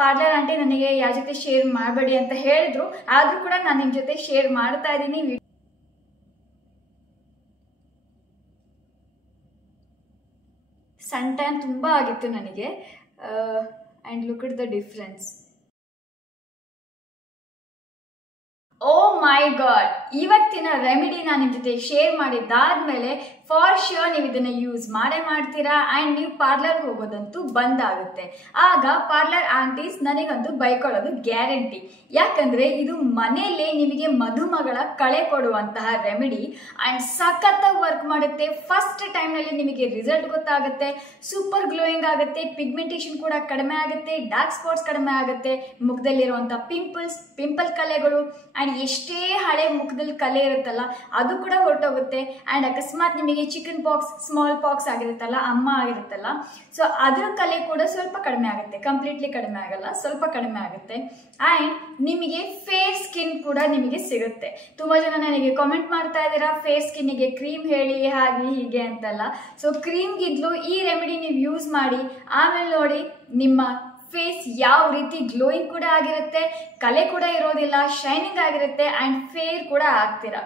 Parlour aunty ನನಗೆ ಯಾರ ಜೊತೆ ಶೇರ್ ಮಾಡಬೇಡಿ ಅಂತ ಹೇಳಿದ್ರು, ಆದ್ರೂ ಕೂಡ ನಾನು ನಿಮ್ಮ ಜೊತೆ ಶೇರ್ ಮಾಡ್ತಾ ಇದ್ದೀನಿ. ಸನ್ ಟ್ಯಾನ್ ತುಂಬಾ ಆಗಿತ್ತು ನನಗೆ. And look at the difference. Oh my God, ಇವತ್ತಿನ ರೆಮಿಡಿ ನಾನು ನಿಮ್ಮ ಜೊತೆ ಶೇರ್ ಮಾಡಿದ್ದಾದ್ಮೇಲೆ ಫಾರ್ ಶ್ಯೂರ್ ನೀವು ಇದನ್ನ ಯೂಸ್ ಮಾಡೇ ಮಾಡ್ತೀರಾ. ಅಂಡ್ ನೀವು ಪಾರ್ಲರ್ ಹೋಗೋದಂತೂ ಬಂದಾಗುತ್ತೆ. ಆಗ ಪಾರ್ಲರ್ ಆಂಟೀಸ್ ನನಗಂತೂ ಬೈಕೊಳ್ಳೋದು ಗ್ಯಾರಂಟಿ. ಯಾಕಂದ್ರೆ ಇದು ಮನೆಯಲ್ಲೇ ನಿಮಗೆ ಮಧುಮಗಳ ಕಳೆ ಕೊಡುವಂತಹ ರೆಮಿಡಿ. ಅಂಡ್ ಸಖತ್ತಾಗಿ ವರ್ಕ್ ಮಾಡುತ್ತೆ. ಫಸ್ಟ್ ಟೈಮ್ ನಲ್ಲಿ ನಿಮಗೆ ರಿಸಲ್ಟ್ ಗೊತ್ತಾಗುತ್ತೆ. ಸೂಪರ್ ಗ್ಲೋಯಿಂಗ್ ಆಗುತ್ತೆ. ಪಿಗ್ಮೆಂಟೇಷನ್ ಕೂಡ ಕಡಿಮೆ ಆಗುತ್ತೆ. ಡಾರ್ಕ್ ಸ್ಪಾಟ್ಸ್ ಕಡಿಮೆ ಆಗುತ್ತೆ. ಮುಖದಲ್ಲಿರುವಂತಹ ಪಿಂಪಲ್ ಕಲೆಗಳು ಅಂಡ್ ಎಷ್ಟೇ ಹಳೆ ಮುಖದಲ್ಲಿ ಕಲೆ ಇರುತ್ತಲ್ಲ ಅದು ಕೂಡ ಹೊರಟೋಗುತ್ತೆ. ಅಂಡ್ ಅಕಸ್ಮಾತ್ ನಿಮಗೆ ಚಿಕನ್ ಪಾಕ್ಸ್, ಸ್ಮಾಲ್ ಪಾಕ್ಸ್ ಆಗಿರುತ್ತಲ್ಲ, ಅಮ್ಮ ಆಗಿರುತ್ತಲ್ಲ, ಸೊ ಅದ್ರ ಕಲೆ ಕೂಡ ಸ್ವಲ್ಪ ಕಡಿಮೆ ಆಗುತ್ತೆ. ಕಂಪ್ಲೀಟ್ಲಿ ಕಡಿಮೆ ಆಗಲ್ಲ, ಸ್ವಲ್ಪ ಕಡಿಮೆ ಆಗುತ್ತೆ. ಅಂಡ್ ನಿಮಗೆ ಫೇರ್ ಸ್ಕಿನ್ ಕೂಡ ನಿಮಗೆ ಸಿಗುತ್ತೆ. ತುಂಬಾ ಜನ ನನಗೆ ಕಾಮೆಂಟ್ ಮಾಡ್ತಾ ಇದ್ದೀರಾ ಫೇರ್ ಸ್ಕಿನ್ನಿಗೆ ಕ್ರೀಮ್ ಹೇಳಿ ಹಾಗೆ ಹೀಗೆ ಅಂತೆಲ್ಲ. ಸೊ ಕ್ರೀಮ್ಗಿದ್ಲು ಈ ರೆಮಿಡಿ ನೀವು ಯೂಸ್ ಮಾಡಿ, ಆಮೇಲೆ ನೋಡಿ ನಿಮ್ಮ ಫೇಸ್ ಯಾವ ರೀತಿ ಗ್ಲೋಯಿಂಗ್ ಕೂಡ ಆಗಿರುತ್ತೆ, ಕಲೆ ಕೂಡ ಇರೋದಿಲ್ಲ, ಶೈನಿಂಗ್ ಆಗಿರುತ್ತೆ ಅಂಡ್ ಫೇರ್ ಕೂಡ ಆಗ್ತೀರಾ.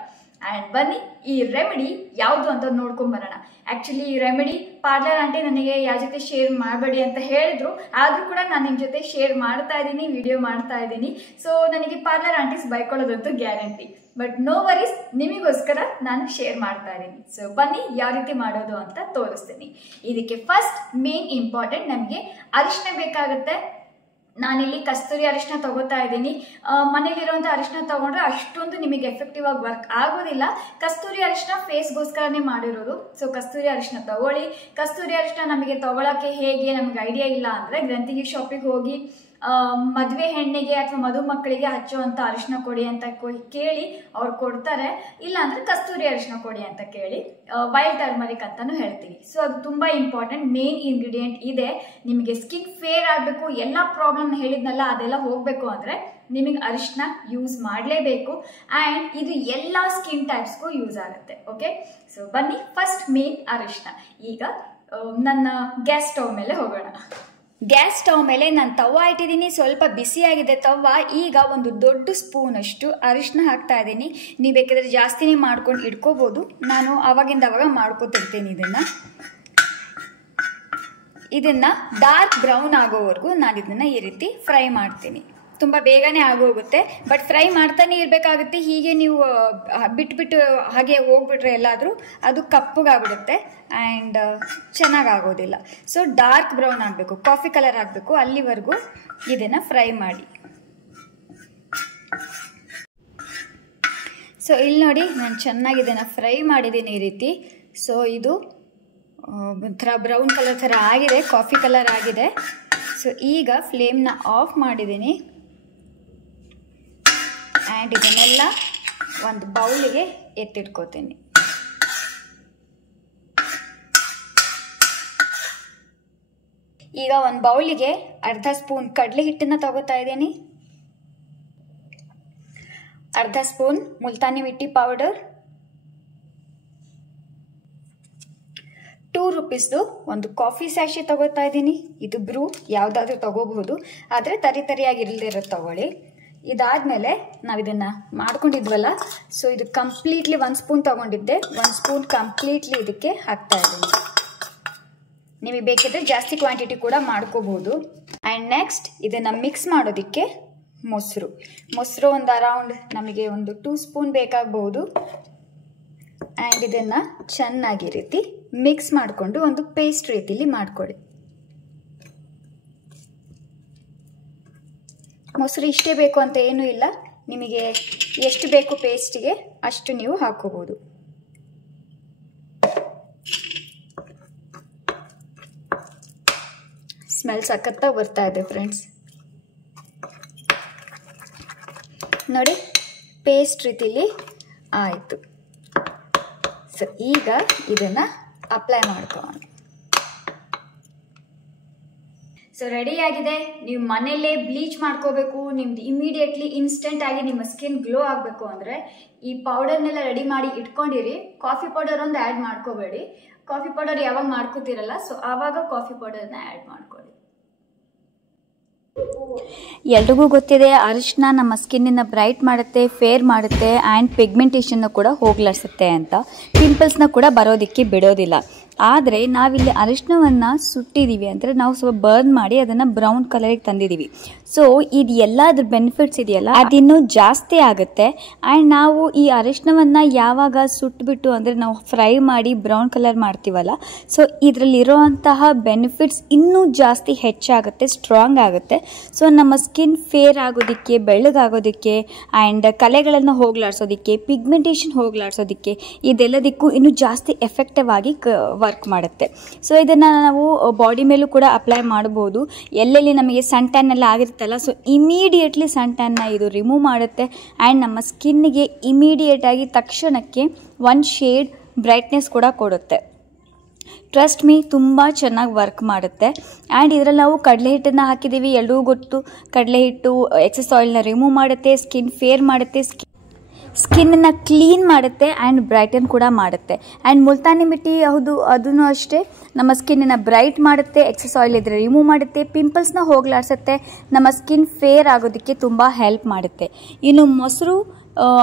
ಅಂಡ್ ಬನ್ನಿ ಈ ರೆಮಿಡಿ ಯಾವುದು ಅಂತ ನೋಡ್ಕೊಂಡ್ ಬರೋಣ. ಆಕ್ಚುಲಿ ಈ ರೆಮಿಡಿ ಪಾರ್ಲರ್ ಆಂಟಿ ನನಗೆ ಯಾರ ಜೊತೆ ಶೇರ್ ಮಾಡಬೇಡಿ ಅಂತ ಹೇಳಿದ್ರು, ಆದ್ರೂ ಕೂಡ ನಾನು ನಿಮ್ಮ ಜೊತೆ ಶೇರ್ ಮಾಡ್ತಾ ಇದ್ದೀನಿ, ವಿಡಿಯೋ ಮಾಡ್ತಾ ಇದ್ದೀನಿ. ಸೊ ನನಗೆ ಪಾರ್ಲರ್ ಆಂಟೀಸ್ ಬೈಕೊಳ್ಳೋದಂತೂ ಗ್ಯಾರಂಟಿ. ಬಟ್ ನೋ ವರೀಸ್, ನಿಮಗೋಸ್ಕರ ನಾನು ಶೇರ್ ಮಾಡ್ತಾ ಇದ್ದೀನಿ. ಸೊ ಬನ್ನಿ ಯಾವ ರೀತಿ ಮಾಡೋದು ಅಂತ ತೋರಿಸ್ತೀನಿ. ಇದಕ್ಕೆ ಫಸ್ಟ್ ಮೇನ್ ಇಂಪಾರ್ಟೆಂಟ್ ನಮಗೆ ಅರಿಶಿನ ಬೇಕಾಗುತ್ತೆ. ನಾನಿಲ್ಲಿ ಕಸ್ತೂರಿ ಅರಿಶಿನ ತಗೋತಾ ಇದ್ದೀನಿ. ಮನೇಲಿರುವಂಥ ಅರಿಶಿನ ತಗೊಂಡ್ರೆ ಅಷ್ಟೊಂದು ನಿಮಗೆ ಎಫೆಕ್ಟಿವ್ ಆಗಿ ವರ್ಕ್ ಆಗೋದಿಲ್ಲ. ಕಸ್ತೂರಿ ಅರಿಶಿನ ಫೇಸ್ಗೋಸ್ಕರನೇ ಮಾಡಿರೋದು. ಸೊ ಕಸ್ತೂರಿ ಅರಿಶಿನ ತಗೊಳ್ಳಿ. ಕಸ್ತೂರಿ ಅರಿಶಿನ ನಮಗೆ ತಗೊಳಕ್ಕೆ ಹೇಗೆ ನಮ್ಗೆ ಐಡಿಯಾ ಇಲ್ಲ ಅಂದರೆ ಗ್ರಂಥಿಗೆ ಶಾಪಿಗೆ ಹೋಗಿ ಮದುವೆ ಹೆಣ್ಣಿಗೆ ಅಥವಾ ಮಧುಮಕ್ಕಳಿಗೆ ಹಚ್ಚುವಂಥ ಅರಿಶಿನ ಕೊಡಿ ಅಂತ ಕೇಳಿ ಅವ್ರು ಕೊಡ್ತಾರೆ. ಇಲ್ಲ ಅಂದರೆ ಕಸ್ತೂರಿ ಅರಿಶಿನ ಕೊಡಿ ಅಂತ ಕೇಳಿ. ವೈಲ್ಡ್ ಟರ್ಮರಿಕ್ ಅಂತಾನು ಹೇಳ್ತೀವಿ. ಸೊ ಅದು ತುಂಬ ಇಂಪಾರ್ಟೆಂಟ್. ಮೇನ್ ಇಂಗ್ರೀಡಿಯೆಂಟ್ ಇದೆ. ನಿಮಗೆ ಸ್ಕಿನ್ ಫೇರ್ ಆಗಬೇಕು, ಎಲ್ಲ ಪ್ರಾಬ್ಲಮ್ ಹೇಳಿದ್ನಲ್ಲ ಅದೆಲ್ಲ ಹೋಗಬೇಕು ಅಂದರೆ ನಿಮಗೆ ಅರಿಶಿನ ಯೂಸ್ ಮಾಡಲೇಬೇಕು. ಆ್ಯಂಡ್ ಇದು ಎಲ್ಲ ಸ್ಕಿನ್ ಟೈಪ್ಸ್ಗೂ ಯೂಸ್ ಆಗುತ್ತೆ. ಓಕೆ, ಸೊ ಬನ್ನಿ ಫಸ್ಟ್ ಮೇನ್ ಅರಿಶಿನ. ಈಗ ನನ್ನ ಗ್ಯಾಸ್ ಸ್ಟವ್ ಮೇಲೆ ಹೋಗೋಣ. ಗ್ಯಾಸ್ ಸ್ಟವ್ ಮೇಲೆ ನಾನು ತವ ಇಟ್ಟಿದ್ದೀನಿ. ಸ್ವಲ್ಪ ಬಿಸಿಯಾಗಿದೆ ತವ. ಈಗ ಒಂದು ದೊಡ್ಡ ಸ್ಪೂನಷ್ಟು ಅರಿಶಿನ ಹಾಕ್ತಾ ಇದ್ದೀನಿ. ನೀವು ಬೇಕಾದರೆ ಜಾಸ್ತಿನೇ ಮಾಡ್ಕೊಂಡು ಇಟ್ಕೋಬೋದು. ನಾನು ಅವಾಗಿಂದ ಅವಾಗ ಮಾಡ್ಕೊತಿರ್ತೀನಿ. ಇದನ್ನು ಡಾರ್ಕ್ ಬ್ರೌನ್ ಆಗೋವರೆಗೂ ನಾನು ಇದನ್ನು ಈ ರೀತಿ ಫ್ರೈ ಮಾಡ್ತೀನಿ. ತುಂಬ ಬೇಗನೆ ಆಗೋಗುತ್ತೆ, ಬಟ್ ಫ್ರೈ ಮಾಡ್ತಾನೆ ಇರಬೇಕಾಗುತ್ತೆ. ಹೀಗೆ ನೀವು ಬಿಟ್ಬಿಟ್ಟು ಹಾಗೆ ಹೋಗ್ಬಿಟ್ರೆ ಎಲ್ಲಾದರೂ ಅದು ಕಪ್ಪಗಾಗ್ಬಿಡುತ್ತೆ ಆ್ಯಂಡ್ ಚೆನ್ನಾಗಾಗೋದಿಲ್ಲ. ಸೊ ಡಾರ್ಕ್ ಬ್ರೌನ್ ಆಗಬೇಕು, ಕಾಫಿ ಕಲರ್ ಆಗಬೇಕು, ಅಲ್ಲಿವರೆಗೂ ಇದನ್ನು ಫ್ರೈ ಮಾಡಿ. ಸೊ ಇಲ್ಲಿ ನೋಡಿ, ನಾನು ಚೆನ್ನಾಗಿ ಇದನ್ನು ಫ್ರೈ ಮಾಡಿದ್ದೀನಿ ಈ ರೀತಿ. ಸೊ ಇದು ಒಂಥರ ಬ್ರೌನ್ ಕಲರ್ ಥರ ಆಗಿದೆ, ಕಾಫಿ ಕಲರ್ ಆಗಿದೆ. ಸೊ ಈಗ ಫ್ಲೇಮ್ನ ಆಫ್ ಮಾಡಿದ್ದೀನಿ. ಆ್ಯಂಡ್ ಇದನ್ನೆಲ್ಲ ಒಂದು ಬೌಲಿಗೆ ಎತ್ತಿಟ್ಕೋತೀನಿ. ಈಗ ಒಂದು ಬೌಲಿಗೆ ಅರ್ಧ ಸ್ಪೂನ್ ಕಡಲೆ ಹಿಟ್ಟನ್ನು ತಗೋತಾ ಇದ್ದೀನಿ, ಅರ್ಧ ಸ್ಪೂನ್ ಮುಲ್ತಾನಿ ಮಿಟ್ಟಿ ಪೌಡರ್, 2 ರೂಪೀಸ್ದು ಒಂದು ಕಾಫಿ ಸ್ಯಾಶೆ ತಗೋತಾ ಇದ್ದೀನಿ. ಇದು ಬ್ರೂ ಯಾವುದಾದ್ರೂ ತಗೋಬಹುದು, ಆದರೆ ತರಿಯಾಗಿರಲಿರೋದು ತಗೊಳ್ಳಿ. ಇದಾದಮೇಲೆ ನಾವು ಇದನ್ನು ಮಾಡ್ಕೊಂಡಿದ್ವಲ್ಲ, ಸೊ ಇದು ಕಂಪ್ಲೀಟ್ಲಿ 1 ಸ್ಪೂನ್ ತಗೊಂಡಿದ್ದೆ. 1 ಸ್ಪೂನ್ ಕಂಪ್ಲೀಟ್ಲಿ ಇದಕ್ಕೆ ಹಾಕ್ತಾ ಇದ್ದೀನಿ. ನಿಮಗೆ ಬೇಕಿದ್ರೆ ಜಾಸ್ತಿ ಕ್ವಾಂಟಿಟಿ ಕೂಡ ಮಾಡ್ಕೋಬಹುದು. ಆ್ಯಂಡ್ ನೆಕ್ಸ್ಟ್ ಇದನ್ನು ಮಿಕ್ಸ್ ಮಾಡೋದಕ್ಕೆ ಮೊಸರು ಒಂದು ಅರೌಂಡ್ ನಮಗೆ ಒಂದು 2 ಸ್ಪೂನ್ ಬೇಕಾಗಬಹುದು. ಆ್ಯಂಡ್ ಇದನ್ನು ಚೆನ್ನಾಗಿ ರೀತಿ ಮಿಕ್ಸ್ ಮಾಡಿಕೊಂಡು ಒಂದು ಪೇಸ್ಟ್ ರೀತಿಲಿ ಮಾಡ್ಕೊಳ್ಳಿ. ಮೊಸರು ಇಷ್ಟೇ ಬೇಕು ಅಂತ ಏನೂ ಇಲ್ಲ, ನಿಮಗೆ ಎಷ್ಟು ಬೇಕು ಪೇಸ್ಟಿಗೆ ಅಷ್ಟು ನೀವು ಹಾಕೋಬಹುದು. ಸ್ಮೆಲ್ ಸಖತ್ತಾಗಿ ಬರ್ತಾ ಇದೆ ಫ್ರೆಂಡ್ಸ್. ನೋಡಿ, ಪೇಸ್ಟ್ ರೀತಿಲಿ ಆಯಿತು. ಸೊ ಈಗ ಇದನ್ನು ಅಪ್ಲೈ ಮಾಡ್ಕೊಳ್ಳೋಣ. ಸೊ ರೆಡಿ ಆಗಿದೆ. ನೀವು ಮನೆಯಲ್ಲೇ ಬ್ಲೀಚ್ ಮಾಡ್ಕೋಬೇಕು, ನಿಮ್ದು ಇಮಿಡಿಯೇಟ್ಲಿ ಇನ್ಸ್ಟೆಂಟ್ ಆಗಿ ನಿಮ್ಮ ಸ್ಕಿನ್ ಗ್ಲೋ ಆಗಬೇಕು ಅಂದರೆ ಈ ಪೌಡರ್ನೆಲ್ಲ ರೆಡಿ ಮಾಡಿ ಇಟ್ಕೊಂಡಿರಿ. ಕಾಫಿ ಪೌಡರ್ ಒಂದು ಆ್ಯಡ್ ಮಾಡ್ಕೋಬೇಡಿ. ಕಾಫಿ ಪೌಡರ್ ಯಾವಾಗ ಮಾಡ್ಕೋತಿರಲ್ಲ, ಸೊ ಆವಾಗ ಕಾಫಿ ಪೌಡರ್ನ ಆ್ಯಡ್ ಮಾಡ್ಕೊಳ್ಳಿ. ಎಲ್ರಿಗೂ ಗೊತ್ತಿದೆ ಅರಿಶಿನ ನಮ್ಮ ಸ್ಕಿನ್ನನ್ನು ಬ್ರೈಟ್ ಮಾಡುತ್ತೆ, ಫೇರ್ ಮಾಡುತ್ತೆ ಆ್ಯಂಡ್ ಪಿಗ್ಮೆಂಟೇಷನ್ನ ಕೂಡ ಹೋಗ್ಲಾಡಿಸುತ್ತೆ ಅಂತ. ಪಿಂಪಲ್ಸ್ನ ಕೂಡ ಬರೋದಕ್ಕೆ ಬಿಡೋದಿಲ್ಲ. ಆದರೆ ನಾವಿಲ್ಲಿ ಅರಿಶಿನವನ್ನು ಸುಟ್ಟಿದ್ದೀವಿ ಅಂದರೆ ನಾವು ಸ್ವಲ್ಪ ಬರ್ನ್ ಮಾಡಿ ಅದನ್ನು ಬ್ರೌನ್ ಕಲರಿಗೆ ತಂದಿದ್ದೀವಿ. ಸೊ ಇದು ಎಲ್ಲದ್ರ ಬೆನಿಫಿಟ್ಸ್ ಇದೆಯಲ್ಲ ಅದಿನ್ನೂ ಜಾಸ್ತಿ ಆಗುತ್ತೆ. ಆ್ಯಂಡ್ ನಾವು ಈ ಅರಿಶಿನವನ್ನು ಯಾವಾಗ ಸುಟ್ಬಿಟ್ಟು ಅಂದರೆ ನಾವು ಫ್ರೈ ಮಾಡಿ ಬ್ರೌನ್ ಕಲರ್ ಮಾಡ್ತೀವಲ್ಲ, ಸೊ ಇದರಲ್ಲಿರೋವಂತಹ ಬೆನಿಫಿಟ್ಸ್ ಇನ್ನೂ ಜಾಸ್ತಿ ಹೆಚ್ಚಾಗುತ್ತೆ, ಸ್ಟ್ರಾಂಗ್ ಆಗುತ್ತೆ. ಸೊ ನಮ್ಮ ಸ್ಕಿನ್ ಫೇರ್ ಆಗೋದಕ್ಕೆ, ಬೆಳ್ಳಗಾಗೋದಕ್ಕೆ ಆ್ಯಂಡ್ ಕಲೆಗಳನ್ನು ಹೋಗ್ಲಾಡ್ಸೋದಕ್ಕೆ, ಪಿಗ್ಮೆಂಟೇಷನ್ ಹೋಗ್ಲಾಡ್ಸೋದಕ್ಕೆ ಇದೆಲ್ಲದಕ್ಕೂ ಇನ್ನೂ ಜಾಸ್ತಿ ಎಫೆಕ್ಟಿವ್ ಆಗಿ ವರ್ಕ್ ಮಾಡುತ್ತೆ. ಸೊ ಇದನ್ನು ನಾವು ಬಾಡಿ ಮೇಲೂ ಕೂಡ ಅಪ್ಲೈ ಮಾಡ್ಬೋದು. ಎಲ್ಲೆಲ್ಲಿ ನಮಗೆ ಸನ್ ಟ್ಯಾನ್ ಎಲ್ಲ ಆಗಿರುತ್ತಲ್ಲ, ಸೊ ಇಮಿಡಿಯೇಟ್ಲಿ ಸನ್ ಟ್ಯಾನ್ನ ಇದು ರಿಮೂವ್ ಮಾಡುತ್ತೆ ಆ್ಯಂಡ್ ನಮ್ಮ ಸ್ಕಿನ್ನಿಗೆ ಇಮಿಡಿಯೇಟಾಗಿ ತಕ್ಷಣಕ್ಕೆ 1 ಶೇಡ್ ಬ್ರೈಟ್ನೆಸ್ ಕೂಡ ಕೊಡುತ್ತೆ. ಟ್ರಸ್ಟ್ ಮೀ, ತುಂಬ ಚೆನ್ನಾಗಿ ವರ್ಕ್ ಮಾಡುತ್ತೆ. ಆ್ಯಂಡ್ ಇದರಲ್ಲಿ ನಾವು ಕಡಲೆ ಹಿಟ್ಟನ್ನು ಹಾಕಿದ್ದೀವಿ, ಎಲ್ಲರಿಗೂ ಗೊತ್ತು. ಕಡಲೆ ಹಿಟ್ಟು ಎಕ್ಸೆಸ್ ಆಯಿಲ್ನ ರಿಮೂವ್ ಮಾಡುತ್ತೆ, ಸ್ಕಿನ್ ಫೇರ್ ಮಾಡುತ್ತೆ, ಸ್ಕಿನ್ನನ್ನು ಕ್ಲೀನ್ ಮಾಡುತ್ತೆ ಆ್ಯಂಡ್ ಬ್ರೈಟನ್ ಕೂಡ ಮಾಡುತ್ತೆ. ಆ್ಯಂಡ್ ಮುಲ್ತಾನಿ ಮಿಟ್ಟಿ ಹೌದು, ಅದೂ ಅಷ್ಟೇ ನಮ್ಮ ಸ್ಕಿನ್ನನ್ನು ಬ್ರೈಟ್ ಮಾಡುತ್ತೆ, ಎಕ್ಸೆಸ್ ಆಯಿಲ್ ಇದ್ದರೆ ರಿಮೂವ್ ಮಾಡುತ್ತೆ, ಪಿಂಪಲ್ಸ್ನ ಹೋಗ್ಲಾಡ್ಸುತ್ತೆ, ನಮ್ಮ ಸ್ಕಿನ್ ಫೇರ್ ಆಗೋದಕ್ಕೆ ತುಂಬ ಹೆಲ್ಪ್ ಮಾಡುತ್ತೆ. ಇನ್ನು ಮೊಸರು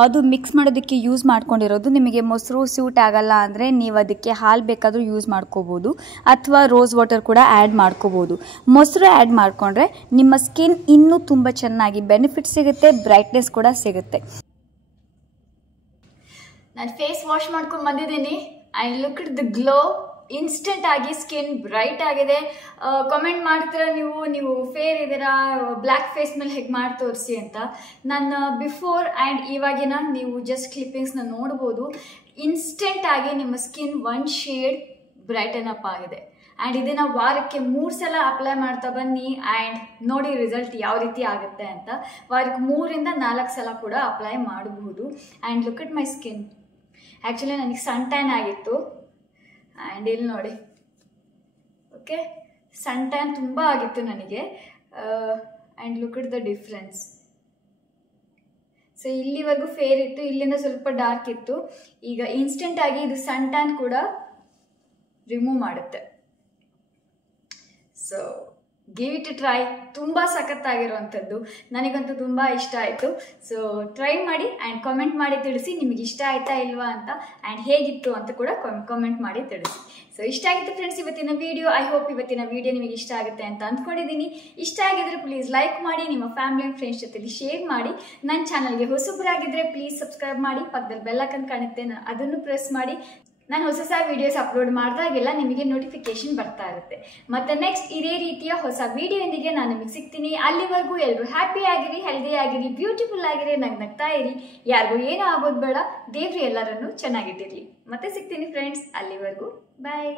ಅದು ಮಿಕ್ಸ್ ಮಾಡೋದಕ್ಕೆ ಯೂಸ್ ಮಾಡ್ಕೊಂಡಿರೋದು. ನಿಮಗೆ ಮೊಸರು ಸ್ಯೂಟ್ ಆಗಲ್ಲ ಅಂದರೆ ನೀವು ಅದಕ್ಕೆ ಹಾಲು ಬೇಕಾದರೂ ಯೂಸ್ ಮಾಡ್ಕೋಬೋದು ಅಥವಾ ರೋಸ್ ವಾಟರ್ ಕೂಡ ಆ್ಯಡ್ ಮಾಡ್ಕೋಬೋದು. ಮೊಸರು ಆ್ಯಡ್ ಮಾಡಿಕೊಂಡ್ರೆ ನಿಮ್ಮ ಸ್ಕಿನ್ ಇನ್ನೂ ತುಂಬ ಚೆನ್ನಾಗಿ ಬೆನಿಫಿಟ್ ಸಿಗುತ್ತೆ, ಬ್ರೈಟ್ನೆಸ್ ಕೂಡ ಸಿಗುತ್ತೆ. ನಾನು ಫೇಸ್ ವಾಶ್ ಮಾಡ್ಕೊಂಡು ಬಂದಿದ್ದೀನಿ. I look it the glow. Instant ಆಗಿ ಸ್ಕಿನ್ ಬ್ರೈಟ್ ಆಗಿದೆ. ಕಮೆಂಟ್ ಮಾಡ್ತೀರಾ ನೀವು ಫೇರ್ ಇದ್ದೀರಾ, ಬ್ಲ್ಯಾಕ್ ಫೇಸ್ ಮೇಲೆ ಹೇಗೆ ಮಾಡಿ ತೋರಿಸಿ ಅಂತ. ನಾನು ಬಿಫೋರ್ ಆ್ಯಂಡ್ ಇವಾಗಿನ ನೀವು ಜಸ್ಟ್ ಕ್ಲಿಪ್ಪಿಂಗ್ಸ್ನ ನೋಡ್ಬೋದು. ಇನ್ಸ್ಟೆಂಟ್ ಆಗಿ ನಿಮ್ಮ ಸ್ಕಿನ್ 1 ಶೇಡ್ ಬ್ರೈಟನ್ ಅಪ್ ಆಗಿದೆ. ಆ್ಯಂಡ್ ಇದನ್ನು ವಾರಕ್ಕೆ 3 ಸಲ ಅಪ್ಲೈ ಮಾಡ್ತಾ ಬನ್ನಿ ಆ್ಯಂಡ್ ನೋಡಿ ರಿಸಲ್ಟ್ ಯಾವ ರೀತಿ ಆಗುತ್ತೆ ಅಂತ. ವಾರಕ್ಕೆ 3ರಿಂದ 4 ಸಲ ಕೂಡ ಅಪ್ಲೈ ಮಾಡಬಹುದು. And look it my skin. Actually ನನಗೆ ಸನ್ ಟ್ಯಾನ್ ಆಗಿತ್ತು ಆ್ಯಂಡ್ ಇಲ್ಲಿ ನೋಡಿ, ಓಕೆ, ಸನ್ ಟ್ಯಾನ್ ತುಂಬ ಆಗಿತ್ತು ನನಗೆ. And look it the difference. So ಇಲ್ಲಿವರೆಗೂ ಫೇರ್ ಇತ್ತು, ಇಲ್ಲಿಂದ ಸ್ವಲ್ಪ ಡಾರ್ಕ್ ಇತ್ತು. ಈಗ ಇನ್ಸ್ಟೆಂಟ್ ಆಗಿ ಇದು ಸನ್ ಟ್ಯಾನ್ ಕೂಡ ರಿಮೂವ್ ಮಾಡುತ್ತೆ. So give it try. ತುಂಬ ಸಖತ್ತಾಗಿರುವಂಥದ್ದು, ನನಗಂತೂ ತುಂಬ ಇಷ್ಟ ಆಯಿತು. ಸೊ ಟ್ರೈ ಮಾಡಿ ಆ್ಯಂಡ್ ಕಾಮೆಂಟ್ ಮಾಡಿ ತಿಳಿಸಿ ನಿಮಗೆ ಇಷ್ಟ ಆಯ್ತಾ ಇಲ್ವಾ ಅಂತ, ಆ್ಯಂಡ್ ಹೇಗಿತ್ತು ಅಂತ ಕೂಡ ಕಾಮೆಂಟ್ ಮಾಡಿ ತಿಳಿಸಿ. ಸೊ ಇಷ್ಟ ಆಗಿತ್ತು ಫ್ರೆಂಡ್ಸ್ ಇವತ್ತಿನ ವಿಡಿಯೋ. ಐ ಹೋಪ್ ಇವತ್ತಿನ ವಿಡಿಯೋ ನಿಮಗೆ ಇಷ್ಟ ಆಗುತ್ತೆ ಅಂತ ಅಂದ್ಕೊಂಡಿದ್ದೀನಿ. ಇಷ್ಟ ಆಗಿದ್ರೆ ಪ್ಲೀಸ್ ಲೈಕ್ ಮಾಡಿ, ನಿಮ್ಮ ಫ್ಯಾಮಿಲಿ ಆ್ಯಂಡ್ ಫ್ರೆಂಡ್ಸ್ ಜೊತೆಲಿ ಶೇರ್ ಮಾಡಿ. ನನ್ನ ಚಾನಲ್ಗೆ ಹೊಸಬರಾಗಿದ್ದರೆ ಪ್ಲೀಸ್ ಸಬ್ಸ್ಕ್ರೈಬ್ ಮಾಡಿ, ಪಕ್ಕದಲ್ಲಿ ಬೆಲ್ ಐಕಾನ್ ಕಾಣುತ್ತೆ, ಅದನ್ನು ಪ್ರೆಸ್ ಮಾಡಿ. ನಾನು ಹೊಸ ವಿಡಿಯೋಸ್ ಅಪ್ಲೋಡ್ ಮಾಡಿದಾಗೆಲ್ಲ ನಿಮಗೆ ನೋಟಿಫಿಕೇಶನ್ ಬರ್ತಾ ಇರುತ್ತೆ. ಮತ್ತೆ ನೆಕ್ಸ್ಟ್ ಇದೇ ರೀತಿಯ ಹೊಸ ವಿಡಿಯೋದೊಂದಿಗೆ ನಾನು ನಿಮಗೆ ಸಿಗ್ತೀನಿ. ಅಲ್ಲಿವರೆಗೂ ಎಲ್ಲರೂ ಹ್ಯಾಪಿ ಆಗಿರಿ, ಹೆಲ್ದಿ ಆಗಿರಿ, ಬ್ಯೂಟಿಫುಲ್ ಆಗಿರಿ, ನಗ್ನಗ್ತಾ ಇರಿ. ಯಾರಿಗೂ ಏನೂ ಆಗೋದು ಬೇಡ. ದೇವ್ರು ಎಲ್ಲರನ್ನೂ ಚೆನ್ನಾಗಿಟ್ಟಿರಲಿ. ಮತ್ತೆ ಸಿಗ್ತೀನಿ ಫ್ರೆಂಡ್ಸ್. ಅಲ್ಲಿವರೆಗೂ ಬಾಯ್.